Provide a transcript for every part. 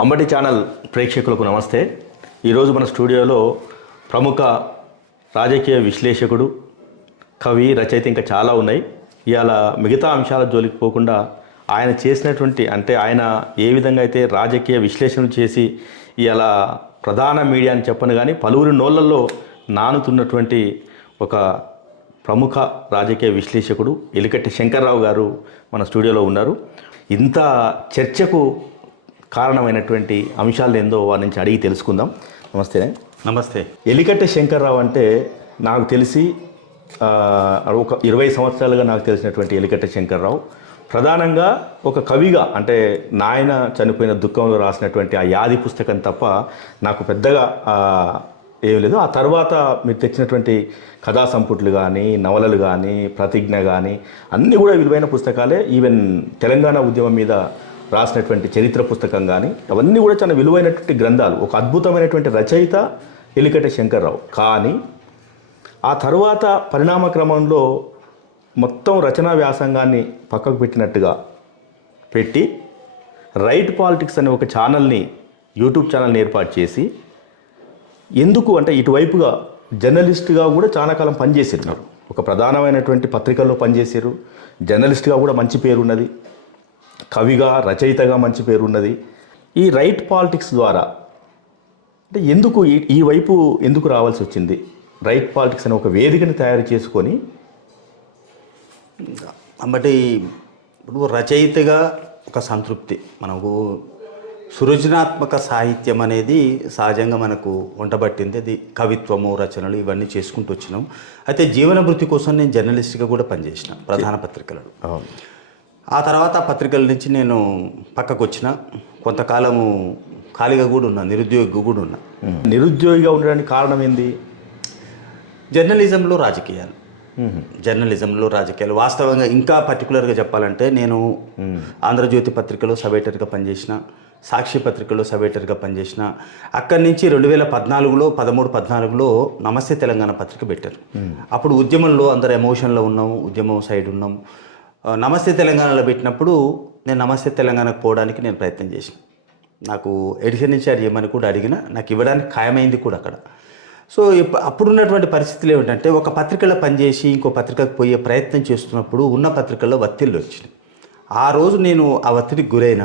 Ambati channel ప్రేక్షకులకు నమస్తే. ఈరోజు మన స్టూడియోలో ప్రముఖ రాజకీయ విశ్లేషకుడు, కవి, రచయిత ఇంకా చాలా ఉన్నాయి. ఇవాళ మిగతా అంశాల జోలికి పోకుండా ఆయన చేసినటువంటి ఆయన ఏ విధంగా అయితే రాజకీయ విశ్లేషణ చేసి ఇవాళ ప్రధాన మీడియా అని చెప్పను కానీ పలువురి నోళ్ళల్లో నానుతున్నటువంటి ఒక ప్రముఖ రాజకీయ విశ్లేషకుడు ఎలికట్టి శంకర్రావు గారు మన స్టూడియోలో ఉన్నారు. ఇంత చర్చకు కారణమైనటువంటి అంశాలు ఏందో వారి నుంచి అడిగి తెలుసుకుందాం. నమస్తే. నమస్తే. ఎలికట్టి శంకర్రావు అంటే నాకు తెలిసి ఒక 20 సంవత్సరాలుగా నాకు తెలిసినటువంటి ఎలికట్టి శంకర్రావు ప్రధానంగా ఒక కవిగా నాయన చనిపోయిన దుఃఖంలో రాసినటువంటి ఆ యాది పుస్తకం తప్ప నాకు పెద్దగా ఏం లేదు. ఆ తర్వాత మీరు తెచ్చినటువంటి కథా సంపుట్లు కానీ, నవలలు కానీ, ప్రతిజ్ఞ కానీ అన్నీ కూడా విలువైన పుస్తకాలే. ఈవెన్ తెలంగాణ ఉద్యమం మీద రాసినటువంటి చరిత్ర పుస్తకం కానీ అవన్నీ కూడా చాలా విలువైనటువంటి గ్రంథాలు. ఒక అద్భుతమైనటువంటి రచయిత ఎలికట్టి శంకర్రావు. కానీ ఆ తరువాత పరిణామ క్రమంలో మొత్తం రచనా వ్యాసంగాన్ని పక్కకు పెట్టినట్టుగా పెట్టి రైట్ పాలిటిక్స్ అనే ఒక ఛానల్ని, యూట్యూబ్ ఛానల్ని ఏర్పాటు చేసి ఎందుకు ఇటువైపుగా జర్నలిస్ట్గా కూడా చాలా కాలం పనిచేసినారు. ఒక ప్రధానమైనటువంటి పత్రికల్లో పనిచేశారు. జర్నలిస్ట్గా కూడా మంచి పేరున్నది, కవిగా, రచయితగా మంచి పేరున్నది. ఈ రైట్ పాలిటిక్స్ ద్వారా ఎందుకు ఈ వైపు ఎందుకు రావాల్సి వచ్చింది? రైట్ పాలిటిక్స్ అనే ఒక వేదికని తయారు చేసుకొని అంటే ఇప్పుడు రచయితగా ఒక సంతృప్తి, మనకు సృజనాత్మక సాహిత్యం అనేది సహజంగా మనకు వంటబట్టింది. అది కవిత్వము, రచనలు ఇవన్నీ చేసుకుంటూ వచ్చినాం. అయితే జీవన వృత్తి కోసం నేను జర్నలిస్ట్గా కూడా పనిచేసిన ప్రధాన పత్రికలలో. ఆ తర్వాత ఆ పత్రికల నుంచి నేను పక్కకు వచ్చిన, కొంతకాలము ఖాళీగా కూడా ఉన్నా, నిరుద్యోగిగా కూడా ఉన్నా. నిరుద్యోగిగా ఉండడానికి కారణం ఏంది? జర్నలిజంలో రాజకీయాలు. వాస్తవంగా ఇంకా పర్టికులర్గా చెప్పాలంటే నేను ఆంధ్రజ్యోతి పత్రికలో సబ్-ఎడిటర్గా పనిచేసిన, సాక్షి పత్రికలో సబ్-ఎడిటర్గా పనిచేసిన. అక్కడి నుంచి 2014లో 13-14లో నమస్తే తెలంగాణ పత్రిక పెట్టారు. అప్పుడు ఉద్యమంలో అందరు ఎమోషన్లో ఉన్నాము, ఉద్యమం సైడ్ ఉన్నాం. నమస్తే తెలంగాణలో పెట్టినప్పుడు నేను నమస్తే తెలంగాణకు పోవడానికి నేను ప్రయత్నం చేసిన. నాకు ఎడిషన్ ఇన్ఛార్జ్ చేయమని కూడా అడిగిన, నాకు ఇవ్వడానికి ఖాయమైంది కూడా అక్కడ. సో అప్పుడున్నటువంటి పరిస్థితులు ఏమిటంటే, ఒక పత్రికలో పనిచేసి ఇంకో పత్రికకు పోయే ప్రయత్నం చేస్తున్నప్పుడు ఉన్న పత్రికల్లో ఒత్తిళ్ళు వచ్చినాయి. ఆ రోజు నేను ఆ ఒత్తిడికి గురైన.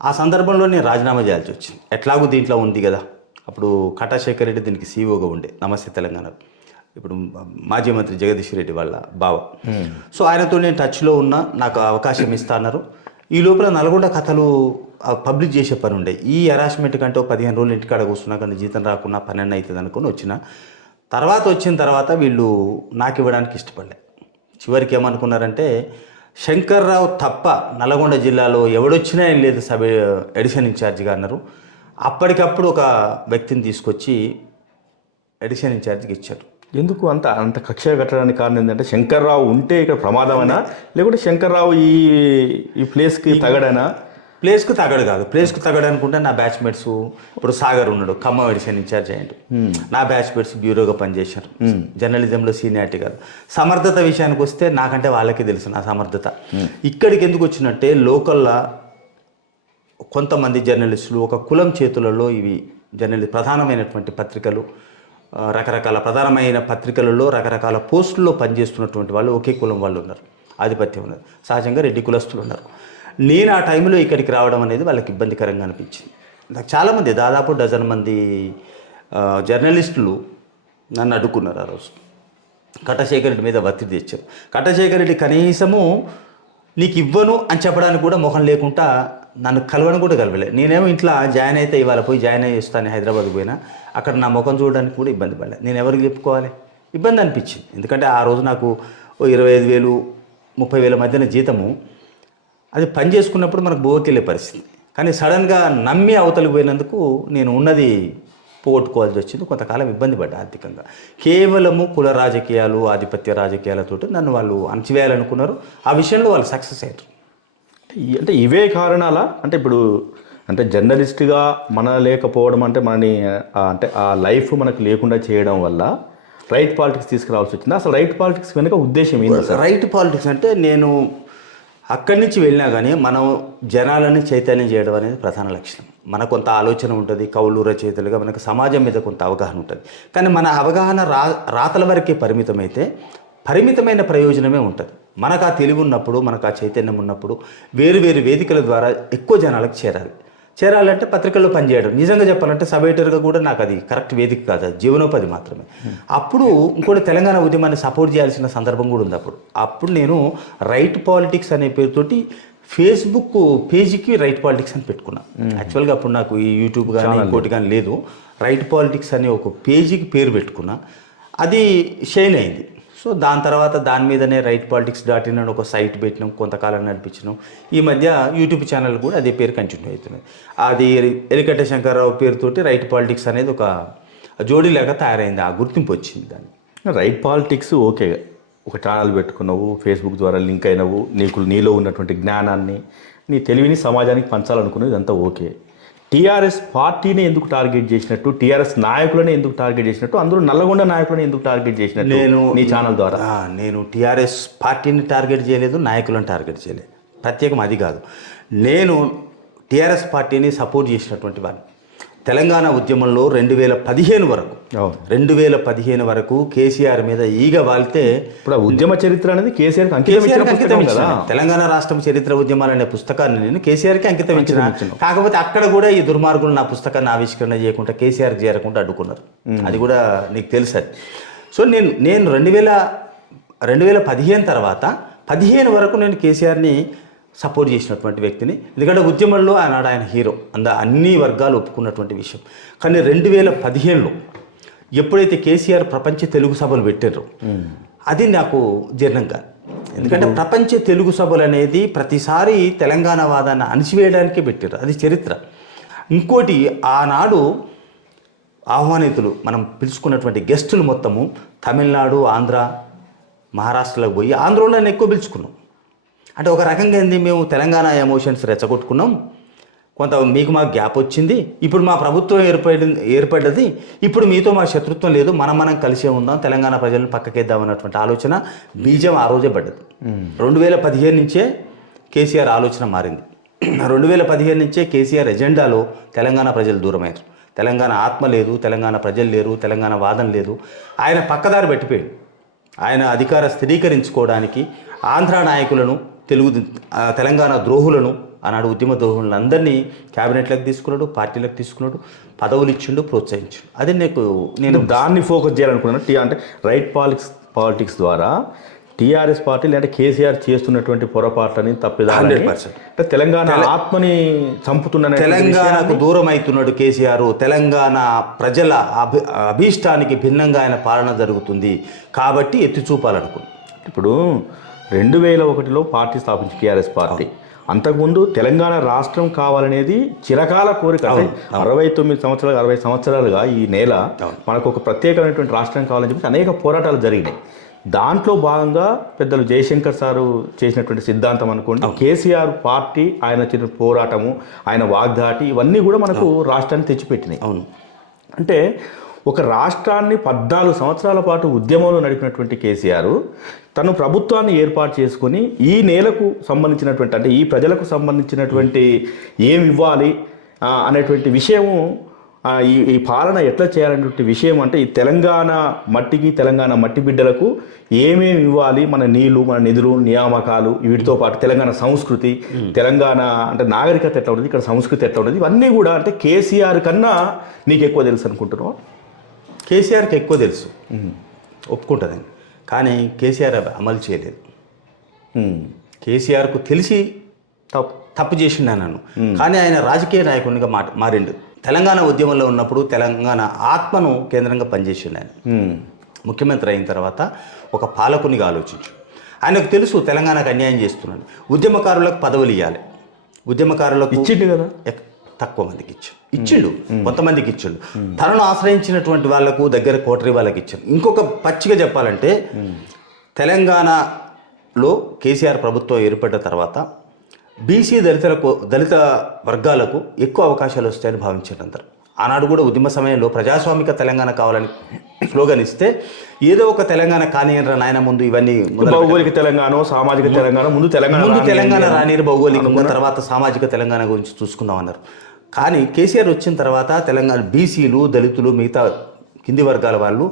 ఆ సందర్భంలో నేను రాజీనామా చేయాల్సి వచ్చింది. ఎట్లాగూ దీంట్లో ఉంది కదా, అప్పుడు కటాశేఖర్ రెడ్డి దీనికి సీఈఓగా ఉండే నమస్తే తెలంగాణ, ఇప్పుడు మాజీ మంత్రి జగదీష్ రెడ్డి వాళ్ళ బావ. సో ఆయనతో నేను టచ్లో ఉన్నా, నాకు అవకాశం ఇస్తాన్నారు. ఈ లోపల నల్గొండ కథలు పబ్లిష్ చేసే పని ఉండే. ఈ హెరాస్మెంట్ కంటే 15 రోజులు ఇంటికాడ కూర్చున్నా కానీ జీతం రాకుండా 12 అవుతుంది అనుకుని వచ్చిన. వచ్చిన తర్వాత వీళ్ళు నాకు ఇవ్వడానికి ఇష్టపడలే. చివరికి ఏమనుకున్నారంటే, శంకర్రావు తప్ప నల్గొండ జిల్లాలో ఎవడొచ్చినా ఏం లేదు ఎడిషన్ ఇన్ఛార్జిగా అన్నారు. అప్పటికప్పుడు ఒక వ్యక్తిని తీసుకొచ్చి ఎడిషన్ ఇన్ఛార్జికి ఇచ్చారు. ఎందుకు అంత కక్ష కట్టడానికి కారణం ఏంటంటే, శంకర్రావు ఉంటే ఇక్కడ ప్రమాదమైనా, లేకుంటే శంకర్రావు ఈ ప్లేస్కి తగడనా? ప్లేస్కు తగడు కాదు. ప్లేస్కు తగడు అనుకుంటే నా బ్యాచ్మేట్స్, ఇప్పుడు సాగర్ ఉన్నాడు, ఖమ్మం ఎడిషన్ ఇన్ఛార్జ్ అయ్యాడు. నా బ్యాచ్మేట్స్ బ్యూరోగా పనిచేశారు. జర్నలిజంలో సీనియారిటీ కాదు. సమర్థత విషయానికి వస్తే నాకంటే వాళ్ళకి తెలుసు నా సమర్థత. ఇక్కడికి ఎందుకు వచ్చినట్టే, లోకల్లా కొంతమంది జర్నలిస్టులు ఒక కులం చేతులలో ఇవి ప్రధానమైనటువంటి పత్రికలు, రకరకాల ప్రధానమైన పత్రికలలో రకరకాల పోస్టుల్లో పనిచేస్తున్నటువంటి వాళ్ళు ఒకే కులం వాళ్ళు ఉన్నారు, ఆధిపత్యం ఉన్నారు. సహజంగా రెడ్డి కులస్తులు ఉన్నారు. నేను ఆ టైంలో ఇక్కడికి రావడం అనేది వాళ్ళకి ఇబ్బందికరంగా అనిపించింది. నాకు చాలామంది, దాదాపు 12 మంది జర్నలిస్టులు నన్ను అడ్డుకున్నారు. ఆ రోజు కటాశేఖర్ రెడ్డి మీద ఒత్తిడి తెచ్చారు. కటాశేఖర్ రెడ్డి కనీసము నీకు ఇవ్వను అని చెప్పడానికి కూడా మొహం లేకుండా నన్ను కలవని కూడా కలవలే. నేనేమో ఇంట్లో జాయిన్ అయితే ఇవాళ పోయి జాయిన్ అయ్యి వస్తాను, హైదరాబాద్కి పోయినా అక్కడ నా ముఖం చూడడానికి కూడా ఇబ్బంది పడలే. నేను ఎవరికి చెప్పుకోవాలి? ఇబ్బంది అనిపించింది. ఎందుకంటే ఆ రోజు నాకు 25,000 30,000 మధ్యన జీతము. అది పని చేసుకున్నప్పుడు మనకు బోకెళ్ళే పరిస్థితి. కానీ సడన్గా నమ్మి అవతలికి పోయినందుకు నేను ఉన్నది పోగొట్టుకోవాల్సి వచ్చింది. కొంతకాలం ఇబ్బంది పడ్డా ఆర్థికంగా. కేవలము కుల రాజకీయాలు, ఆధిపత్య రాజకీయాలతోటి నన్ను వాళ్ళు అణచివేయాలనుకున్నారు. ఆ విషయంలో వాళ్ళు సక్సెస్ అయ్యారు. ఇవే కారణాలా? ఇప్పుడు జర్నలిస్ట్గా మన లేకపోవడం, మనని ఆ లైఫ్ మనకు లేకుండా చేయడం వల్ల రైట్ పాలిటిక్స్ తీసుకురావాల్సి వచ్చింది. అసలు రైట్ పాలిటిక్స్ వెనుక ఉద్దేశం ఏంటి? రైట్ పాలిటిక్స్ అంటే నేను అక్కడి నుంచి వెళ్ళినా కానీ మనం జనాలని చైతన్యం చేయడం అనేది ప్రధాన లక్ష్యం. మనకు కొంత ఆలోచన ఉంటుంది, కవులు రచయితలుగా మనకు సమాజం మీద కొంత అవగాహన ఉంటుంది. కానీ మన అవగాహన రాతల వరకే పరిమితమైతే పరిమితమైన ప్రయోజనమే ఉంటుంది. మనకు ఆ తెలివి ఉన్నప్పుడు, మనకు ఆ చైతన్యం ఉన్నప్పుడు వేరు వేరు వేదికల ద్వారా ఎక్కువ జనాలకు చేరాలంటే పత్రికల్లో పనిచేయడం. నిజంగా చెప్పాలంటే సబ్ ఎడిటర్గా కూడా నాకు అది కరెక్ట్ వేదిక కాదు, అది జీవనోపాధి మాత్రమే. అప్పుడు ఇంకోటి తెలంగాణ ఉద్యమాన్ని సపోర్ట్ చేయాల్సిన సందర్భం కూడా ఉంది. అప్పుడు నేను రైట్ పాలిటిక్స్ అనే పేరుతోటి ఫేస్బుక్ పేజీకి రైట్ పాలిటిక్స్ అని పెట్టుకున్నా. యాక్చువల్గా అప్పుడు నాకు ఈ యూట్యూబ్ కానీ ఇంకోటి కానీ లేదు. రైట్ పాలిటిక్స్ అనే ఒక పేజీకి పేరు పెట్టుకున్నా. అది షైన్ అయింది. సో దాని తర్వాత దాని మీదనే rightpolitics.in అని ఒక సైట్ పెట్టినాం, కొంతకాలం నడిపించినాం. ఈ మధ్య యూట్యూబ్ ఛానల్ కూడా అదే పేరు కంటిన్యూ అవుతుంది. అది ఎలికట్ట శంకర్రావు పేరుతోటి రైట్ పాలిటిక్స్ అనేది ఒక జోడీలాగా తయారైంది. ఆ గుర్తింపు వచ్చింది దాన్ని. రైట్ పాలిటిక్స్ ఓకే, ఒక ఛానల్ పెట్టుకున్నావు, ఫేస్బుక్ ద్వారా లింక్ అయినవు, నీలో ఉన్నటువంటి జ్ఞానాన్ని, నీ తెలివిని సమాజానికి పంచాలనుకున్నది ఇదంతా ఓకే. టీఆర్ఎస్ పార్టీని ఎందుకు టార్గెట్ చేసినట్టు, టీఆర్ఎస్ నాయకులను ఎందుకు టార్గెట్ చేసినట్టు, అందరూ నల్లగొండ నాయకులను ఎందుకు టార్గెట్ చేసినట్టు నేను నీ ఛానల్ ద్వారా? నేను టీఆర్ఎస్ పార్టీని టార్గెట్ చేయలేదు, నాయకులను టార్గెట్ చేయలేదు. ప్రత్యేకం అది కాదు. నేను టీఆర్ఎస్ పార్టీని సపోర్ట్ చేసినటువంటి వాడిని. తెలంగాణ ఉద్యమంలో 2015 వరకు కేసీఆర్ మీద ఈగ వాలితే ఇప్పుడు ఆ ఉద్యమ చరిత్ర అనేది కేసీఆర్కి అంకితం కదా. తెలంగాణ రాష్ట్రం చరిత్ర ఉద్యమాలు అనే పుస్తకాన్ని నేను కేసీఆర్కి అంకితం ఇచ్చిన. కాకపోతే అక్కడ కూడా ఈ దుర్మార్గులు నా పుస్తకాన్ని ఆవిష్కరణ చేయకుండా కేసీఆర్కి చేరకుండా అడ్డుకున్నారు. అది కూడా నీకు తెలుసు అది. సో నేను 2015 తర్వాత 15 వరకు నేను కేసీఆర్ని సపోర్ట్ చేసినటువంటి వ్యక్తిని. ఎందుకంటే ఉద్యమంలో ఆయన హీరో, అన్ని వర్గాలు ఒప్పుకున్నటువంటి విషయం. కానీ 2015లో ఎప్పుడైతే కేసీఆర్ ప్రపంచ తెలుగు సభలు పెట్టారో అది నాకు జీర్ణం కాదు. ఎందుకంటే ప్రపంచ తెలుగు సభలు అనేది ప్రతిసారి తెలంగాణ వాదాన్ని అణిచివేయడానికే పెట్టారు, అది చరిత్ర. ఇంకోటి, ఆనాడు ఆహ్వానితులు మనం పిలుచుకున్నటువంటి గెస్టులు మొత్తము తమిళనాడు, ఆంధ్ర, మహారాష్ట్రలోకి పోయి ఆంధ్రలో ఎక్కువ పిలుచుకున్నాం. అంటే ఒక రకంగా ఏంది, మేము తెలంగాణ ఎమోషన్స్ రెచ్చగొట్టుకున్నాం, కొంత మీకు మాకు గ్యాప్ వచ్చింది, ఇప్పుడు మా ప్రభుత్వం ఏర్పడ్డది, ఇప్పుడు మీతో మా శత్రుత్వం లేదు, మనం కలిసే ఉందాం, తెలంగాణ ప్రజలను పక్కకేద్దాం అన్నటువంటి ఆలోచన బీజం ఆ రోజే పడ్డది. 2015 నుంచే కేసీఆర్ ఆలోచన మారింది. 2015 నుంచే కేసీఆర్ ఎజెండాలో తెలంగాణ ప్రజలు దూరమయ్యారు. తెలంగాణ ఆత్మ లేదు, తెలంగాణ ప్రజలు లేరు, తెలంగాణ వాదన లేదు. ఆయన పక్కదారి పెట్టిపోయాడు. ఆయన అధికార స్థిరీకరించుకోవడానికి ఆంధ్ర నాయకులను, తెలంగాణ ద్రోహులను, ఆనాడు ఉద్యమ ద్రోహులను అందరినీ క్యాబినెట్లకు తీసుకున్నాడు, పార్టీలకు తీసుకున్నాడు, పదవులు ఇచ్చిండు, ప్రోత్సహించాడు. అది నేను దాన్ని ఫోకస్ చేయాలనుకున్నాను. అంటే రైట్ పాలిటిక్స్ ద్వారా టీఆర్ఎస్ పార్టీ లేదంటే కేసీఆర్ చేస్తున్నటువంటి పొరపాట్లని, తప్పిదాలని, 100% తెలంగాణ ఆత్మని చంపుతున్న, తెలంగాణకు దూరం అవుతున్నాడు కేసీఆర్. తెలంగాణ ప్రజల అభీష్టానికి భిన్నంగా ఆయన పాలన జరుగుతుంది కాబట్టి ఎత్తి చూపాలనుకున్నాను. ఇప్పుడు 2001లో పార్టీ స్థాపించి టీఆర్ఎస్ పార్టీ, అంతకుముందు తెలంగాణ రాష్ట్రం కావాలనేది చిరకాల కోరిక. 60 సంవత్సరాలుగా ఈ నేల మనకు ఒక ప్రత్యేకమైనటువంటి రాష్ట్రం కావాలని చెప్పి అనేక పోరాటాలు జరిగినాయి. దాంట్లో భాగంగా పెద్దలు జయశంకర్ సారు చేసినటువంటి సిద్ధాంతం అనుకోండి, కేసీఆర్ పార్టీ, ఆయన చేసిన పోరాటము, ఆయన వాగ్దాటి, ఇవన్నీ కూడా మనకు రాష్ట్రాన్ని తెచ్చిపెట్టినాయి. అవును. అంటే ఒక రాష్ట్రాన్ని 14 సంవత్సరాల పాటు ఉద్యమంలో నడిపినటువంటి కేసీఆర్ తను ప్రభుత్వాన్ని ఏర్పాటు చేసుకొని ఈ నేలకు సంబంధించినటువంటి, అంటే ఈ ప్రజలకు సంబంధించినటువంటి ఏమి ఇవ్వాలి అనేటువంటి విషయము, ఈ పాలన ఎట్లా చేయాలనేటువంటి విషయం, అంటే ఈ తెలంగాణ మట్టికి, తెలంగాణ మట్టి బిడ్డలకు ఏమేమి ఇవ్వాలి, మన నీళ్లు, మన నిధులు, నియామకాలు, వీటితో పాటు తెలంగాణ సంస్కృతి, తెలంగాణ అంటే నాగరికత ఎట్లా ఉంటుంది, ఇక్కడ సంస్కృతి ఎట్లా ఉంటుంది, ఇవన్నీ కూడా అంటే కేసీఆర్ కన్నా నీకు ఎక్కువ తెలుసు అనుకుంటున్నావు? కేసీఆర్కి ఎక్కువ తెలుసు, ఒప్పుకుంటుందండి. కానీ కేసీఆర్ అమలు చేయలేదు. కేసీఆర్కు తెలిసి తప్పు చేసిండు నన్ను, కానీ ఆయన రాజకీయ నాయకునిగా మారిండు. తెలంగాణ ఉద్యమంలో ఉన్నప్పుడు తెలంగాణ ఆత్మను కేంద్రంగా పనిచేసిండు ఆయన. ముఖ్యమంత్రి అయిన తర్వాత ఒక పాలకునిగా ఆలోచించు. ఆయనకు తెలుసు తెలంగాణకు అన్యాయం చేస్తున్నాను, ఉద్యమకారులకు పదవులు ఇవ్వాలి, ఉద్యమకారులకు ఇచ్చిండు కదా, తక్కువ మందికి ఇచ్చిండు, కొంతమందికి ఇచ్చిండు. తనను ఆశ్రయించినటువంటి వాళ్లకు, దగ్గర కోటరీ వాళ్ళకి ఇచ్చాడు. ఇంకొక పచ్చిగా చెప్పాలంటే తెలంగాణలో కేసీఆర్ ప్రభుత్వం ఏర్పడ్డ తర్వాత బీసీ దళిత వర్గాలకు ఎక్కువ అవకాశాలు వస్తాయని భావించారు అందరు. ఆనాడు కూడా ఉద్యమ సమయంలో ప్రజాస్వామిక తెలంగాణ కావాలని స్లోగన్ ఇస్తే ఏదో ఒక తెలంగాణ కానియనరా నాయన ముందు ఇవన్నీ భౌగోళిక తెలంగాణ, సామాజిక తెలంగాణ, ముందు తెలంగాణ రానిరు భౌగోళికంగా, తర్వాత సామాజిక తెలంగాణ గురించి చూసుకుందాం అన్నారు. కానీ కేసీఆర్ వచ్చిన తర్వాత తెలంగాణ బీసీలు, దళితులు, మిగతా కింది వర్గాల వాళ్ళు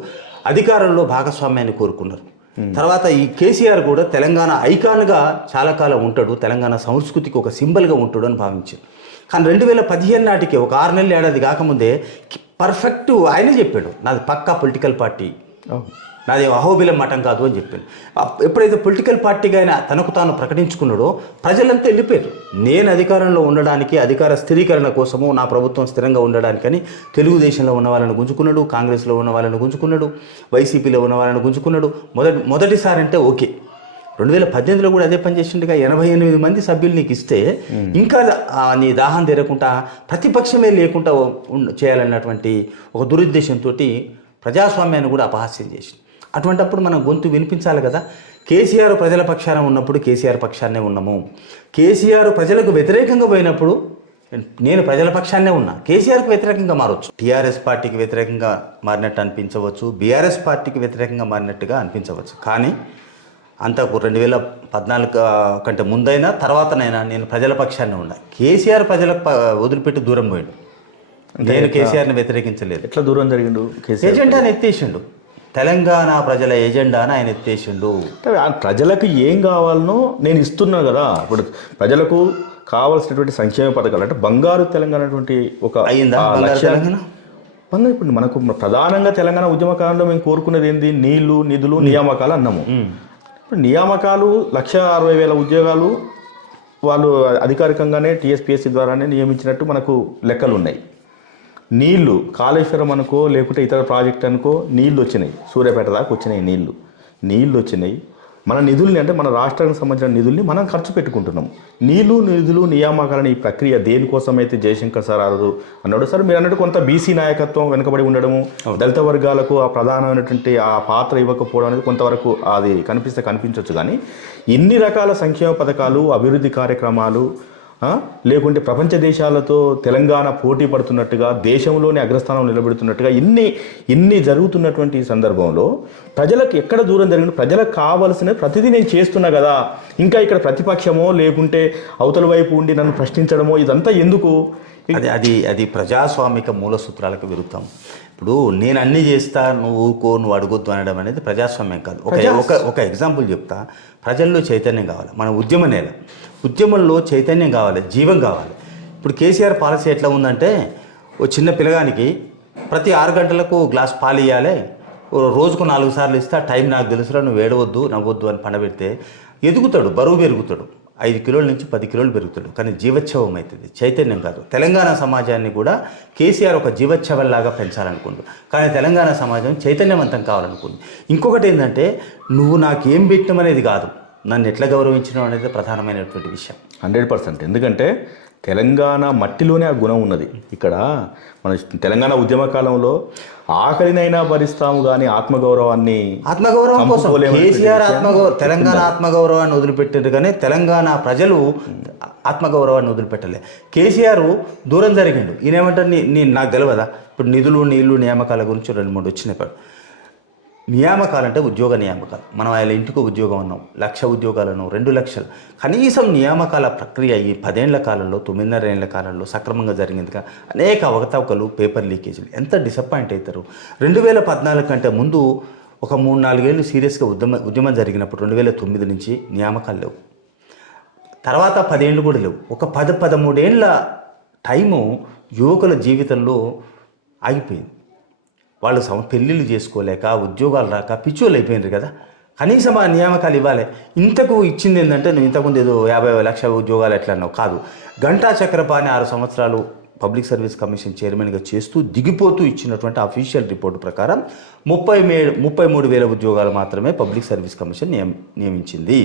అధికారంలో భాగస్వామ్యాన్ని కోరుకున్నారు. తర్వాత ఈ కేసీఆర్ కూడా తెలంగాణ ఐకాన్గా చాలా కాలం ఉంటాడు, తెలంగాణ సంస్కృతికి ఒక సింబల్గా ఉంటాడు అని భావించారు. కానీ 2015 నాటికి ఒక 6 నెలలు ఏడాది కాకముందే పర్ఫెక్ట్ ఆయనే చెప్పాడు, నాది పక్కా పొలిటికల్ పార్టీ, నాది అహోబిలం మఠం కాదు అని చెప్పాను. ఎప్పుడైతే పొలిటికల్ పార్టీగా ఆయన తనకు తాను ప్రకటించుకున్నాడో ప్రజలంతా వెళ్ళిపోయారు. నేను అధికారంలో ఉండడానికి, అధికార స్థిరీకరణ కోసము, నా ప్రభుత్వం స్థిరంగా ఉండడానికని తెలుగుదేశంలో ఉన్న వాళ్ళని గుంజుకున్నాడు, కాంగ్రెస్లో ఉన్న వాళ్ళని గుంజుకున్నాడు, వైసీపీలో ఉన్న వాళ్ళని గుంజుకున్నాడు. మొదటిసారి అంటే ఓకే, 2018లో కూడా అదే పని చేసిండుగా. 88 మంది సభ్యులు నీకు ఇస్తే ఇంకా నీ దాహం తీరకుండా ప్రతిపక్షమే లేకుండా చేయాలన్నటువంటి ఒక దురుద్దేశంతో ప్రజాస్వామ్యాన్ని కూడా అపహాస్యం చేసింది. అటువంటప్పుడు మనం గొంతు వినిపించాలి కదా. కేసీఆర్ ప్రజల పక్షాన ఉన్నప్పుడు కేసీఆర్ పక్షాన్నే ఉన్నాము, కేసీఆర్ ప్రజలకు వ్యతిరేకంగా పోయినప్పుడు నేను ప్రజల పక్షాన్నే ఉన్నా, కేసీఆర్కి వ్యతిరేకంగా మారవచ్చు. టీఆర్ఎస్ పార్టీకి వ్యతిరేకంగా మారినట్టు అనిపించవచ్చు, బీఆర్ఎస్ పార్టీకి వ్యతిరేకంగా మారినట్టుగా అనిపించవచ్చు. కానీ అంతకు 2014 కంటే ముందైనా తర్వాతనైనా నేను ప్రజల పక్షాన్ని ఉన్నా. కేసీఆర్ ప్రజలకు వదిలిపెట్టి దూరం పోయాడు, నేను కేసీఆర్ని వ్యతిరేకించలేదు. ఎట్లా దూరం జరిగిండు? ఎజెండాని ఎత్తేసిండు, తెలంగాణ ప్రజల ఎజెండాని ఆయన ఎత్తేసిండు. ప్రజలకు ఏం కావాలనో నేను ఇస్తున్నా కదా. ఇప్పుడు ప్రజలకు కావాల్సినటువంటి సంక్షేమ పథకాలు అంటే బంగారు తెలంగాణ ఒక అయిందా తెలంగాణ? ఇప్పుడు మనకు ప్రధానంగా తెలంగాణ ఉద్యమ కాలంలో మేము కోరుకున్నది ఏంది? నీళ్లు, నిధులు, నియామకాలు అన్నాము. ఇప్పుడు నియామకాలు 1,60,000 ఉద్యోగాలు వాళ్ళు అధికారికంగానే టీఎస్పీఎస్సీ ద్వారానే నియమించినట్టు మనకు లెక్కలు ఉన్నాయి. నీళ్లు కాళేశ్వరం అనుకో, లేకుంటే ఇతర ప్రాజెక్ట్ అనుకో, నీళ్లు వచ్చినాయి, సూర్యాపేట దాకా వచ్చినాయి నీళ్లు వచ్చినాయి. మన నిధుల్ని అంటే మన రాష్ట్రానికి సంబంధించిన నిధుల్ని మనం ఖర్చు పెట్టుకుంటున్నాం. నీళ్లు, నిధులు, నియామకాలని ఈ ప్రక్రియ దేనికోసమైతే జయశంకర్ సార్ అన్నాడు. సార్ మీరు అన్నట్టు కొంత బీసీ నాయకత్వం వెనుకబడి ఉండడము, దళిత వర్గాలకు ఆ ప్రధానమైనటువంటి ఆ పాత్ర ఇవ్వకపోవడం అనేది కొంతవరకు అది కనిపించవచ్చు. కానీ ఇన్ని రకాల సంక్షేమ పథకాలు, అభివృద్ధి కార్యక్రమాలు, లేకుంటే ప్రపంచ దేశాలతో తెలంగాణ పోటీ పడుతున్నట్టుగా, దేశంలోనే అగ్రస్థానం నిలబెడుతున్నట్టుగా ఇన్ని జరుగుతున్నటువంటి సందర్భంలో ప్రజలకు ఎక్కడ దూరం జరిగింది? ప్రజలకు కావాల్సిన ప్రతిదీ నేను చేస్తున్నా కదా, ఇంకా ఇక్కడ ప్రతిపక్షమో లేకుంటే అవతల వైపు ఉండి నన్ను ప్రశ్నించడమో ఇదంతా ఎందుకు? అది ప్రజాస్వామిక మూల సూత్రాలకు విరుద్ధం. ఇప్పుడు నేను అన్నీ చేస్తా, నువ్వు ఊరుకో, నువ్వు అడగొద్దు అనడం అనేది ప్రజాస్వామ్యం కాదు. ఒక ఎగ్జాంపుల్ చెప్తా. ప్రజల్లో చైతన్యం కావాలి, మన ఉద్యమంలో చైతన్యం కావాలి, జీవం కావాలి. ఇప్పుడు కేసీఆర్ పాలసీ ఎట్లా ఉందంటే, ఓ చిన్న పిల్లగానికి ప్రతి 6 గంటలకు గ్లాస్ పాలు ఇవ్వాలి, రోజుకు 4 సార్లు ఇస్తే టైం నాకు తెలుసురా, నువ్వు ఏడవద్దు, నవ్వొద్దు అని పండబెడితే ఎదుగుతాడు, బరువు పెరుగుతాడు, 5 కిలోల నుంచి 10 కిలోలు పెరుగుతాడు. కానీ జీవోత్సవం అవుతుంది, చైతన్యం కాదు. తెలంగాణ సమాజాన్ని కూడా కేసీఆర్ ఒక జీవోత్సవంలాగా పెంచాలనుకుండు, కానీ తెలంగాణ సమాజం చైతన్యవంతం కావాలనుకుంది. ఇంకొకటి ఏంటంటే, నువ్వు నాకేం పెట్టినమనేది కాదు, నన్ను ఎట్లా గౌరవించడం అనేది ప్రధానమైనటువంటి విషయం. 100%. ఎందుకంటే తెలంగాణ మట్టిలోనే ఆ గుణం ఉన్నది. ఇక్కడ మన తెలంగాణ ఉద్యమ కాలంలో ఆకలినైనా భరిస్తాము కానీ ఆత్మగౌరవం కోసం కేసీఆర్ తెలంగాణ ఆత్మగౌరవాన్ని వదిలిపెట్టారు, కానీ తెలంగాణ ప్రజలు ఆత్మగౌరవాన్ని వదిలిపెట్టలే. కేసీఆర్ దూరం జరిగిండు. ఈయనేమంటారు, నాకు తెలియదా? ఇప్పుడు నిధులు, నీళ్లు, నియామకాల గురించి 2-3 వచ్చినాయి. నియామకాలంటే ఉద్యోగ నియామకాలు. మనం ఆయన ఇంటికి ఉద్యోగం అన్నాం, 1,00,000 ఉద్యోగాలను, 2 లక్షలు. కనీసం నియామకాల ప్రక్రియ ఈ 10 ఏళ్ల కాలంలో, 9.5 ఏళ్ల కాలంలో సక్రమంగా జరిగిందిగా. అనేక అవకతవకలు, పేపర్ లీకేజీలు. ఎంత డిసప్పాయింట్ అవుతారు. 2014 కంటే ముందు ఒక 3-4 ఏళ్ళు సీరియస్గా ఉద్యమం జరిగినప్పుడు 2009 నుంచి నియామకాలు లేవు. తర్వాత 10 ఏళ్ళు కూడా లేవు. ఒక 13 ఏళ్ళ టైము యువకుల జీవితంలో ఆగిపోయింది. వాళ్ళు పెళ్ళిళ్ళు చేసుకోలేక, ఉద్యోగాలు రాక పిచ్చోళ్ళు అయిపోయినారు కదా. కనీసం ఆ నియామకాలు ఇవ్వాలి. ఇంతకు ఇచ్చింది ఏంటంటే, నువ్వు ఇంతకుముందు ఏదో 50 లక్షల ఉద్యోగాలు ఎట్లా అన్నావు కాదు. గంటా చక్రపాణి 6 సంవత్సరాలు పబ్లిక్ సర్వీస్ కమిషన్ చైర్మన్గా చేస్తూ దిగిపోతూ ఇచ్చినటువంటి అఫీషియల్ రిపోర్టు ప్రకారం 33,000 ఉద్యోగాలు మాత్రమే పబ్లిక్ సర్వీస్ కమిషన్ నియమించింది.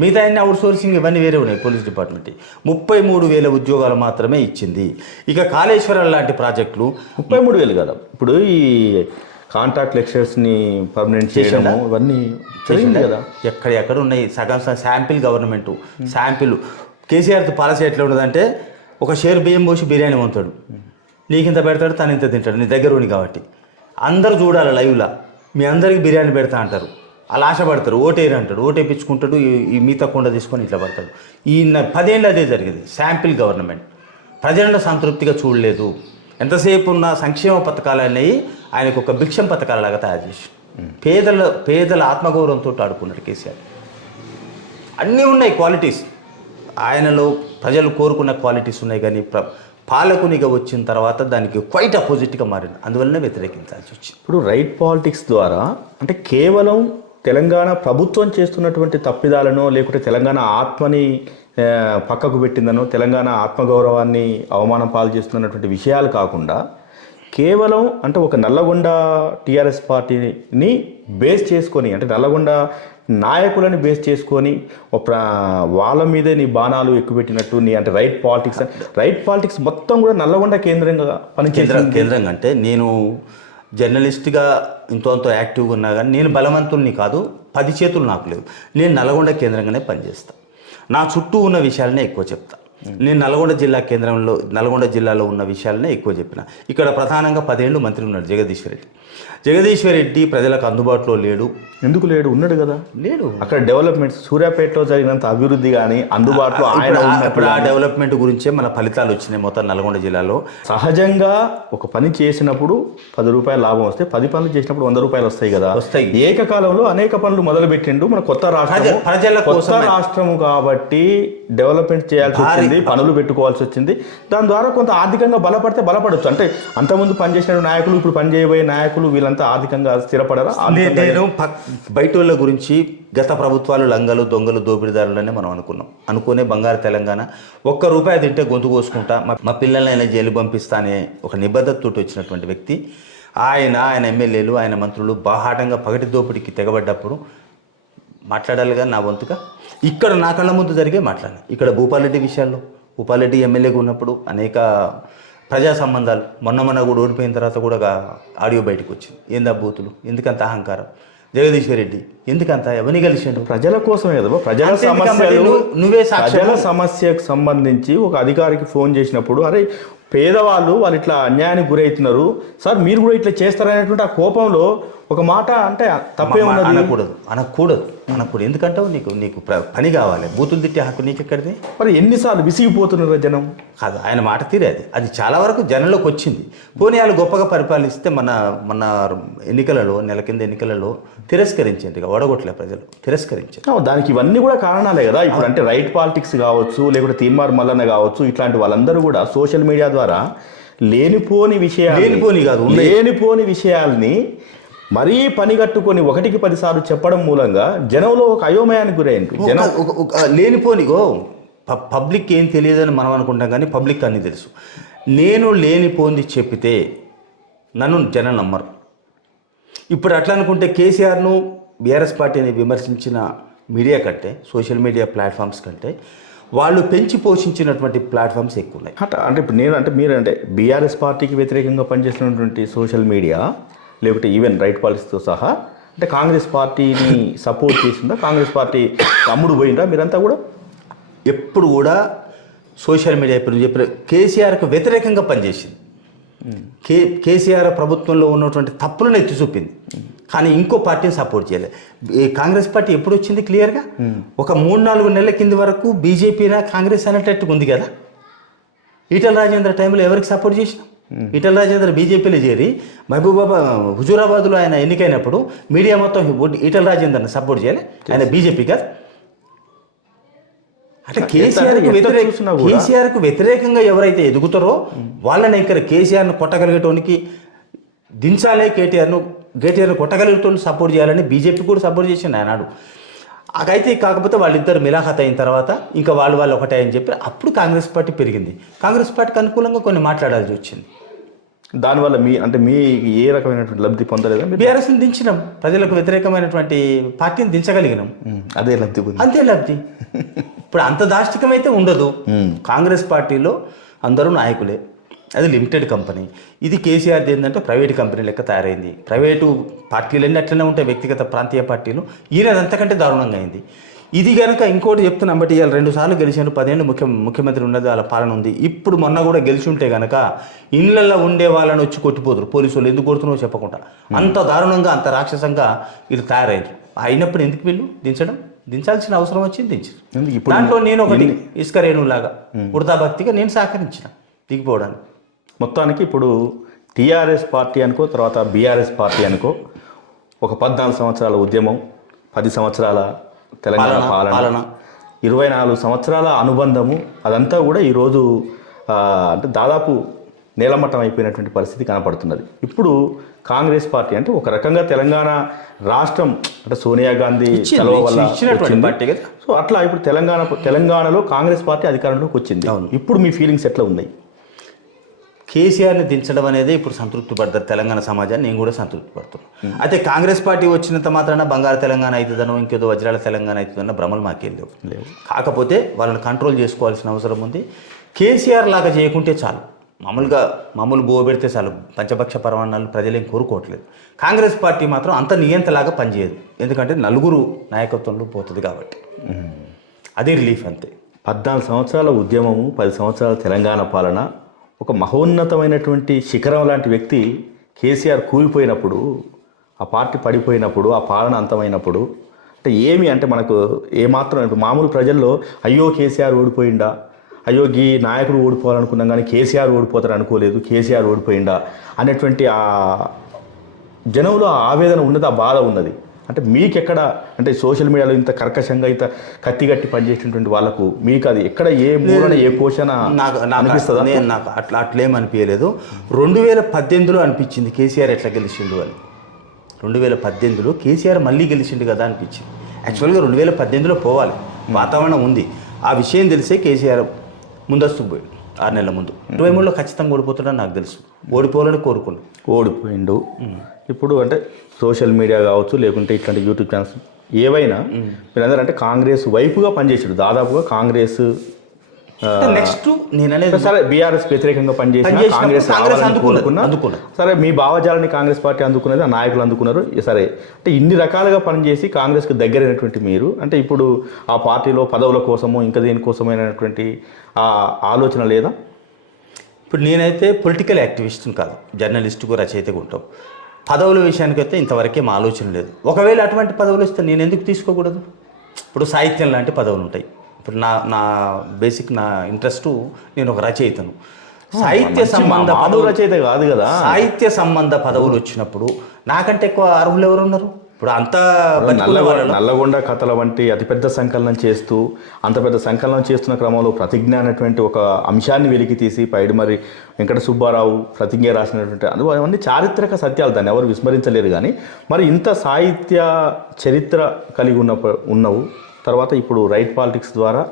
మిగతా అన్ని అవుట్ సోర్సింగ్ ఇవన్నీ వేరే ఉన్నాయి. పోలీస్ డిపార్ట్మెంట్ 33,000 ఉద్యోగాలు మాత్రమే ఇచ్చింది. ఇక కాళేశ్వరం లాంటి ప్రాజెక్టులు 33,000 కదా. ఇప్పుడు ఈ కాంట్రాక్ట్ లెక్చరర్స్ని పర్మనెంట్ చేయడము ఇవన్నీ చేసింది కదా. ఎక్కడ ఉన్నాయి. సగం sample government sample. KCR policy ఎట్లా ఉండదంటే, ఒక షేర్ బియ్యం పోసి బిర్యానీ వంతాడు. నీకు ఇంత పెడతాడు తను ఇంత తింటాడు నీ దగ్గర ఉండి కాబట్టి అందరూ చూడాలి లైవ్లో మీ అందరికి బిర్యానీ పెడతా అంటారు అలా ఆశపడతారు ఓటేరు అంటాడు ఓటేపించుకుంటాడు ఈ మిగతా కొండ తీసుకొని ఇట్లా పడతాడు ఈ 10 ఏళ్ళు అదే జరిగింది శాంపిల్ గవర్నమెంట్ ప్రజలను సంతృప్తిగా చూడలేదు ఎంతసేపు ఉన్న సంక్షేమ పథకాలు అనేవి ఆయనకు ఒక భిక్షం పథకాలలాగా తయారు చేసి పేదల ఆత్మగౌరవంతో ఆడుకున్నాడు కేసీఆర్ అన్నీ ఉన్నాయి క్వాలిటీస్ ఆయనలో ప్రజలు కోరుకున్న క్వాలిటీస్ ఉన్నాయి కానీ పాలకునిగా వచ్చిన తర్వాత దానికి క్వైట్ అపోజిట్గా మారింది అందువల్లనే వ్యతిరేకించాల్సి వచ్చింది ఇప్పుడు రైట్ పాలిటిక్స్ ద్వారా అంటే కేవలం తెలంగాణ ప్రభుత్వం చేస్తున్నటువంటి తప్పిదాలను లేకుంటే తెలంగాణ ఆత్మని పక్కకు పెట్టిందనో తెలంగాణ ఆత్మగౌరవాన్ని అవమానం పాలు చేస్తున్నటువంటి విషయాలు కాకుండా కేవలం అంటే ఒక నల్లగొండ టీఆర్ఎస్ పార్టీని బేస్ చేసుకొని అంటే నల్లగొండ నాయకులని బేస్ చేసుకొని వాళ్ళ మీదే నీ బాణాలు ఎక్కుపెట్టినట్టు నీ అంటే రైట్ పాలిటిక్స్ మొత్తం కూడా నల్లగొండ కేంద్రంగా కేంద్రంగా అంటే నేను జర్నలిస్ట్గా ఇంతో యాక్టివ్గా ఉన్నా కానీ నేను బలవంతుల్ని కాదు 10 చేతులు నాకు లేవు నేను నల్గొండ కేంద్రంగానే పనిచేస్తాను నా చుట్టూ ఉన్న విషయాలనే ఎక్కువ చెప్తా నేను నల్గొండ జిల్లాలో ఉన్న విషయాలనే ఎక్కువ చెప్పిన ఇక్కడ ప్రధానంగా 10 ఏళ్ళు మంత్రి ఉన్నాడు జగదీశ్వర్ రెడ్డి ప్రజలకు అందుబాటులో లేడు ఎందుకు లేడు ఉన్నాడు కదా లేడు అక్కడ డెవలప్మెంట్ సూర్యాపేటలో జరిగినంత అభివృద్ధి కానీ అందుబాటులో ఆయన ఇప్పుడు ఆ డెవలప్మెంట్ గురించే మన ఫలితాలు వచ్చినాయి మొత్తం నల్గొండ జిల్లాలో సహజంగా ఒక పని చేసినప్పుడు 10 రూపాయల లాభం వస్తే 10 పనులు చేసినప్పుడు 100 రూపాయలు వస్తాయి కదా వస్తాయి ఏకకాలంలో అనేక పనులు మొదలు పెట్టిండు మన కొత్త రాష్ట్రము కాబట్టి డెవలప్మెంట్ చేయాల్సి వచ్చింది పనులు పెట్టుకోవాల్సి వచ్చింది దాని ద్వారా కొంత ఆర్థికంగా బలపడొచ్చు అంటే అంతకుముందు పనిచేసిన నాయకులు ఇప్పుడు పనిచేయబోయే నాయకులు వీళ్ళంతా ఆర్థికంగా స్థిరపడరా నేను బయట వాళ్ళ గురించి గత ప్రభుత్వాలు లంగలు దొంగలు దోపిడీదారులనే మనం అనుకునే బంగారు తెలంగాణ ₹1 తింటే గొంతు కోసుకుంటా మా పిల్లల్ని జైలు పంపిస్తా అనే ఒక నిబద్ధతతో వచ్చినటువంటి వ్యక్తి ఆయన ఎమ్మెల్యేలు ఆయన మంత్రులు బాహాటంగా పగటి దోపిడీకి తెగబడ్డప్పుడు మాట్లాడాలిగా నా వంతుగా ఇక్కడ నా కళ్ళ ముందు జరిగే మాట్లాడాను ఇక్కడ భూపాలరెడ్డి ఎమ్మెల్యేగా ఉన్నప్పుడు అనేక ప్రజా సంబంధాలు మొన్న కూడా ఓడిపోయిన తర్వాత కూడా ఆడియో బయటకు వచ్చింది ఏందా బూతులు ఎందుకంత అహంకారం జగదీశ్వర్ రెడ్డి ఎందుకంత ఎవరిని కలిసిండు ప్రజల కోసమే కదా ప్రజల సమస్యకు సంబంధించి ఒక అధికారికి ఫోన్ చేసినప్పుడు అరే పేదవాళ్ళు ఇట్లా అన్యాయానికి గురవుతున్నారు సార్ మీరు కూడా ఇట్లా చేస్తారనేటువంటి ఆ కోపంలో ఒక మాట అంటే తప్పే ఉన్నది అనకూడదు ఎందుకంటే నీకు పని కావాలి బూతులు తిట్టే హక్కు నీకెక్కడిది మరి ఎన్నిసార్లు విసిగిపోతున్నారు జనం కాదు ఆయన మాట తీరే అది చాలా వరకు జనంలోకి వచ్చింది పోనీ వాళ్ళు గొప్పగా పరిపాలిస్తే మన ఎన్నికలలో నెల కింద ఎన్నికలలో తిరస్కరించింది ఓడగొట్టలే ప్రజలు తిరస్కరించారు దానికి ఇవన్నీ కూడా కారణాలే కదా ఇప్పుడు అంటే రైట్ పాలిటిక్స్ కావచ్చు లేకుంటే తీన్మార్ మల్లన్న కావచ్చు ఇట్లాంటి వాళ్ళందరూ కూడా సోషల్ మీడియా ద్వారా లేనిపోని విషయాల్ని మరీ పనిగట్టుకొని 1కి 10 సార్లు చెప్పడం మూలంగా జనంలో ఒక అయోమయానికి గురైంది లేనిపోనిగో పబ్లిక్ ఏం తెలియదని మనం అనుకుంటాం కానీ పబ్లిక్ అన్నీ తెలుసు నేను లేనిపోంది చెప్పితే నన్ను జనం నమ్మరు ఇప్పుడు అట్లా అనుకుంటే కేసీఆర్ను బీఆర్ఎస్ పార్టీని విమర్శించిన మీడియా కంటే సోషల్ మీడియా ప్లాట్ఫామ్స్ కంటే వాళ్ళు పెంచి పోషించినటువంటి ప్లాట్ఫామ్స్ ఎక్కువ ఉన్నాయి అంటే ఇప్పుడు మీరు బీఆర్ఎస్ పార్టీకి వ్యతిరేకంగా పనిచేస్తున్నటువంటి సోషల్ మీడియా లేకపోతే ఈవెన్ రైట్ పాలిటిక్స్తో సహా అంటే కాంగ్రెస్ పార్టీని సపోర్ట్ చేసిందా కాంగ్రెస్ పార్టీ అమ్ముడు పోయిందా మీరంతా కూడా ఎప్పుడు కూడా సోషల్ మీడియా ఇప్పుడు చెప్పిన కేసీఆర్కు వ్యతిరేకంగా పనిచేసింది కేసీఆర్ ప్రభుత్వంలో ఉన్నటువంటి తప్పులను ఎత్తి చూపింది కానీ ఇంకో పార్టీని సపోర్ట్ చేయలేదు ఈ కాంగ్రెస్ పార్టీ ఎప్పుడు వచ్చింది క్లియర్గా ఒక 3-4 నెలల కింద వరకు బీజేపీనా కాంగ్రెస్ అనేటట్టుగా ఉంది కదా ఈటల రాజేంద్ర టైంలో ఎవరికి సపోర్ట్ చేసినా ఈటల రాజేంద్ర బీజేపీలో చేరి హుజూరాబాద్లో ఆయన ఎన్నికైనప్పుడు మీడియా మొత్తం ఈటల రాజేందర్ని సపోర్ట్ చేయాలి ఆయన బీజేపీ కాదు అంటే కేసీఆర్కు వ్యతిరేకంగా ఎవరైతే ఎదుగుతారో వాళ్ళని ఇక్కడ కేసీఆర్ను కొట్టగలిగేటోనికి దించాలే కేటీఆర్ను కొట్టగలిగేటోని సపోర్ట్ చేయాలని బీజేపీ కూడా సపోర్ట్ చేసింది ఆయనాడు అయితే కాకపోతే వాళ్ళిద్దరు మిలాఖత్ అయిన తర్వాత ఇంకా వాళ్ళు ఒకటే అని చెప్పి అప్పుడు కాంగ్రెస్ పార్టీ పెరిగింది కాంగ్రెస్ పార్టీకి అనుకూలంగా కొన్ని మాట్లాడాల్సి వచ్చింది దానివల్ల మీ ఏ రకమైనటువంటి లబ్ధి పొందలేదా బీఆర్ఎస్ని దించినాం ప్రజలకు వ్యతిరేకమైనటువంటి పార్టీని దించగలిగినాం అదే లబ్ధి అంతే లబ్ధి ఇప్పుడు అంత దాష్టికం అయితే ఉండదు కాంగ్రెస్ పార్టీలో అందరూ నాయకులే అది లిమిటెడ్ కంపెనీ ఇది కేసీఆర్ది ఏంటంటే ప్రైవేట్ కంపెనీ లెక్క తయారైంది ప్రైవేటు పార్టీలన్నీ అట్లనే ఉంటాయి వ్యక్తిగత ప్రాంతీయ పార్టీలు ఈయన అంతకంటే దారుణంగా అయింది ఇది కనుక ఇంకోటి చెప్తున్నా బట్టి ఇవాళ 2 సార్లు గెలిచాను, 10 ఏళ్ళు ముఖ్యమంత్రి ఉన్నది, వాళ్ళ పాలన ఉంది. ఇప్పుడు మొన్న కూడా గెలిచి ఉంటే కనుక ఇళ్ళల్లో ఉండే వాళ్ళని వచ్చి కొట్టిపోతారు పోలీసు వాళ్ళు, ఎందుకు కొడుతున్నారో చెప్పకుండా. అంత దారుణంగా అంత రాక్షసంగా వీళ్ళు తయారయ్యారు. అయినప్పుడు ఎందుకు వీళ్ళు దించాల్సిన అవసరం వచ్చింది, దించారు. దాంట్లో నేను ఒకటి ఇసుక రేణులాగా వృధాభక్తిగా నేను సహకరించిన దిగిపోవడానికి. మొత్తానికి ఇప్పుడు టీఆర్ఎస్ పార్టీ అనుకో, తర్వాత బీఆర్ఎస్ పార్టీ అనుకో, ఒక 14 సంవత్సరాల ఉద్యమం, 10 సంవత్సరాల తెలంగాణ పాలన, 24 సంవత్సరాల అనుబంధము, అదంతా కూడా ఈరోజు అంటే దాదాపు నేలమట్టం అయిపోయినటువంటి పరిస్థితి కనపడుతున్నది. ఇప్పుడు కాంగ్రెస్ పార్టీ అంటే ఒక రకంగా తెలంగాణ రాష్ట్రం అంటే సోనియా గాంధీ చలవ వల్ల వచ్చింది. సో అట్లా ఇప్పుడు తెలంగాణలో కాంగ్రెస్ పార్టీ అధికారంలోకి వచ్చింది. ఇప్పుడు మీ ఫీలింగ్స్ ఎట్లా ఉన్నాయి? కేసీఆర్ని దించడం అనేది ఇప్పుడు సంతృప్తి పడతారు తెలంగాణ సమాజాన్ని, నేను కూడా సంతృప్తి పడుతున్నాను. అయితే కాంగ్రెస్ పార్టీ వచ్చినంత మాత్రాన బంగారు తెలంగాణ అవుతుందనో ఇంకేదో వజ్రాల తెలంగాణ అవుతుందన్న భ్రమలు మాకేం లేవు. కాకపోతే వాళ్ళని కంట్రోల్ చేసుకోవాల్సిన అవసరం ఉంది. కేసీఆర్ లాగా చేయకుంటే చాలు, మామూలు బో పెడితే చాలు, పంచపక్ష పరమాణాలు ప్రజలేం కోరుకోవట్లేదు. కాంగ్రెస్ పార్టీ మాత్రం అంత నియంతలాగా పనిచేయదు, ఎందుకంటే నలుగురు నాయకత్వంలో పోతుంది కాబట్టి. అదే రిలీఫ్ అంతే. 14 సంవత్సరాల ఉద్యమము, 10 సంవత్సరాల తెలంగాణ పాలన, ఒక మహోన్నతమైనటువంటి శిఖరం లాంటి వ్యక్తి కేసీఆర్ కూలిపోయినప్పుడు, ఆ పార్టీ పడిపోయినప్పుడు, ఆ పాలన అంతమైనప్పుడు అంటే ఏమి అంటే మనకు ఏమాత్రం ఇప్పుడు మామూలు ప్రజల్లో అయ్యో కేసీఆర్ ఓడిపోయిందా, అయ్యో ఈ నాయకుడు ఓడిపోవాలనుకున్నాం కానీ కేసీఆర్ ఓడిపోతారు అనుకోలేదు, కేసీఆర్ ఓడిపోయిందా అనేటువంటి ఆ జనంలో ఆ ఆవేదన ఉన్నది, ఆ బాధ ఉన్నది. అంటే మీకెక్కడ అంటే సోషల్ మీడియాలో ఇంత కర్కశంగా ఇంత కత్తిగట్టి పనిచేసినటువంటి వాళ్ళకు మీకు అది ఎక్కడ ఏ మూలన ఏ పోషణ అనిపిస్తుందా? నేను నాకు అట్లేమనిపించలేదు. 2018లో అనిపించింది కేసీఆర్ ఎట్లా గెలిచిండు అని. 2018లో కేసీఆర్ మళ్ళీ గెలిచిండు కదా అనిపించింది. యాక్చువల్గా 2018లో పోవాలి, వాతావరణం ఉంది. ఆ విషయం తెలిసే కేసీఆర్ ముందస్తుకు పోయాడు 6 నెలల ముందు. 23లో ఖచ్చితంగా ఓడిపోతాడని నాకు తెలుసు, ఓడిపోవాలని కోరుకున్నాను. ఓడిపోయిండు. ఇప్పుడు అంటే సోషల్ మీడియా కావచ్చు, లేకుంటే ఇట్లాంటి యూట్యూబ్ ఛానల్స్ ఏవైనా మీరందరూ అంటే కాంగ్రెస్ వైపుగా పనిచేసాడు, దాదాపుగా కాంగ్రెస్ నెక్స్ట్ నేను అనేది సరే బీఆర్ఎస్ వ్యతిరేకంగా పనిచేసిన కాంగ్రెస్ అందుకున్నా సరే, మీ భావజాలని కాంగ్రెస్ పార్టీ అందుకున్నది, ఆ నాయకులు అందుకున్నారు. సరే అంటే ఇన్ని రకాలుగా పనిచేసి కాంగ్రెస్కి దగ్గరైనటువంటి మీరు అంటే ఇప్పుడు ఆ పార్టీలో పదవుల కోసము ఇంకా దేనికోసమైనటువంటి ఆ ఆలోచన లేదా? ఇప్పుడు నేనైతే పొలిటికల్ యాక్టివిస్ట్ని కాదు, జర్నలిస్టుకు రచయితగా ఉంటాం. పదవుల విషయానికైతే ఇంతవరకే మా ఆలోచన లేదు. ఒకవేళ అటువంటి పదవులు ఇస్తే నేను ఎందుకు తీసుకోకూడదు? ఇప్పుడు సాహిత్యం లాంటి పదవులు ఉంటాయి. ఇప్పుడు నా బేసిక్ నా ఇంట్రెస్ట్, నేను ఒక రచయితను. సాహిత్య సంబంధ పదవులు, రచయిత కాదు కదా, సాహిత్య సంబంధ పదవులు వచ్చినప్పుడు నాకంటే ఎక్కువ అర్హులు ఎవరు ఉన్నారు? ఇప్పుడు అంతా నల్లగొండ కథల వంటి అతిపెద్ద సంకలనం చేస్తూ అంత పెద్ద సంకలనం చేస్తున్న క్రమంలో ప్రతిజ్ఞ అనేటువంటి ఒక అంశాన్ని వెలికి తీసి పైడిమర్రి వెంకట సుబ్బారావు ప్రతిజ్ఞ రాసినటువంటి అవన్నీ చారిత్రక సత్యాలు, దాన్ని ఎవరు విస్మరించలేరు. కానీ మరి ఇంత సాహిత్య చరిత్ర కలిగి ఉన్నవు తర్వాత ఇప్పుడు రైట్ పాలిటిక్స్ ద్వారా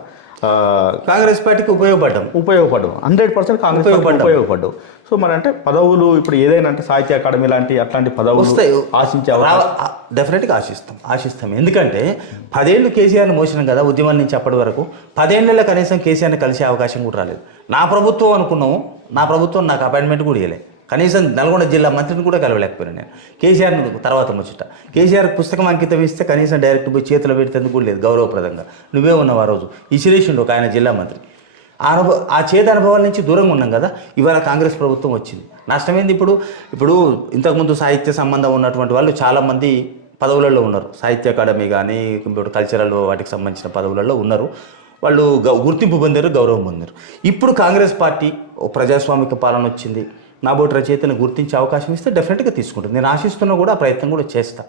కాంగ్రెస్ పార్టీకి ఉపయోగపడ్డాం 100% కాంగ్రెస్ ఉపయోగపడ్డావు. సో మరి అంటే పదవులు ఇప్పుడు ఏదైనా అంటే సాహిత్య అకాడమీ లాంటి అట్లాంటి పదవులు ఆశించే డెఫినెట్గా ఆశిస్తాం. ఎందుకంటే 10 ఏళ్ళు కేసీఆర్ని మోసినాం కదా ఉద్యమం నుంచి అప్పటి వరకు. 10 ఏళ్ళలో కనీసం కేసీఆర్ని కలిసే అవకాశం కూడా రాలేదు. నా ప్రభుత్వం అనుకున్నాము, నా ప్రభుత్వం నాకు అపాయింట్మెంట్ కూడా ఇవ్వలేదు. కనీసం నల్గొండ జిల్లా మంత్రిని కూడా కలవలేకపోయాను నేను. కేసీఆర్ని తర్వాత ముచ్చట కేసీఆర్ పుస్తకం అంకితం ఇస్తే కనీసం డైరెక్ట్ పోయి చేతిలో పెడితేందుకు కూడా లేదు గౌరవప్రదంగా. నువ్వే ఉన్నావు ఆ రోజు, ఇసిరేసిండు ఒక ఆయన జిల్లా మంత్రి. ఆ చేదు అనుభవాల నుంచి దూరంగా ఉన్నాం కదా. ఇవాళ కాంగ్రెస్ ప్రభుత్వం వచ్చింది, నష్టమైంది. ఇప్పుడు ఇంతకుముందు సాహిత్య సంబంధం ఉన్నటువంటి వాళ్ళు చాలామంది పదవులలో ఉన్నారు. సాహిత్య అకాడమీ కానీ ఇప్పుడు కల్చరల్ వాటికి సంబంధించిన పదవులలో ఉన్నారు. వాళ్ళు గుర్తింపు పొందారు, గౌరవం పొందారు. ఇప్పుడు కాంగ్రెస్ పార్టీ ప్రజాస్వామిక పాలన వచ్చింది, నా బోటి రచయితను గుర్తించే అవకాశం ఇస్తే డెఫినెట్గా తీసుకుంటుంది. నేను ఆశిస్తున్నా కూడా ఆ ప్రయత్నం కూడా చేస్తా.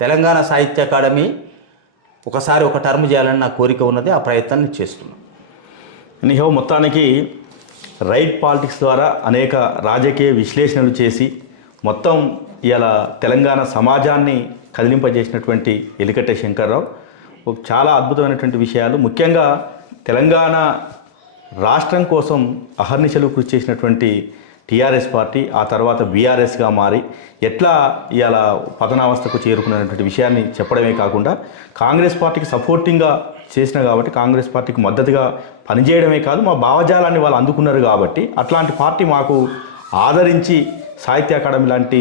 తెలంగాణ సాహిత్య అకాడమీ ఒకసారి ఒక టర్మ్ చేయాలని నా కోరిక ఉన్నది, ఆ ప్రయత్నాన్ని చేస్తున్నాను. ఎనీహౌ మొత్తానికి రైట్ పాలిటిక్స్ ద్వారా అనేక రాజకీయ విశ్లేషణలు చేసి మొత్తం ఇలా తెలంగాణ సమాజాన్ని కదిలింపజేసినటువంటి ఎలికట్టే శంకర్రావు చాలా అద్భుతమైనటువంటి విషయాలు, ముఖ్యంగా తెలంగాణ రాష్ట్రం కోసం అహర్నిశలు కృషి చేసినటువంటి టీఆర్ఎస్ పార్టీ ఆ తర్వాత బీఆర్ఎస్గా మారి ఎట్లా ఇలా పతనావస్థకు చేరుకున్నటువంటి విషయాన్ని చెప్పడమే కాకుండా కాంగ్రెస్ పార్టీకి సపోర్టింగ్గా చేసిన కాబట్టి కాంగ్రెస్ పార్టీకి మద్దతుగా పనిచేయడమే కాదు, మా భావజాలాన్ని వాళ్ళు అందుకున్నారు కాబట్టి అట్లాంటి పార్టీ మాకు ఆదరించి సాహిత్య అకాడమీ లాంటి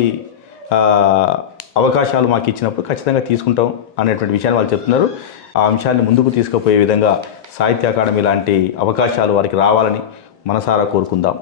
అవకాశాలు మాకు ఇచ్చినప్పుడు ఖచ్చితంగా తీసుకుంటాం అనేటువంటి విషయాన్ని వాళ్ళు చెప్తున్నారు. ఆ అంశాన్ని ముందుకు తీసుకుపోయే విధంగా సాహిత్య అకాడమీ లాంటి అవకాశాలు వారికి రావాలని మనసారా కోరుకుందాం.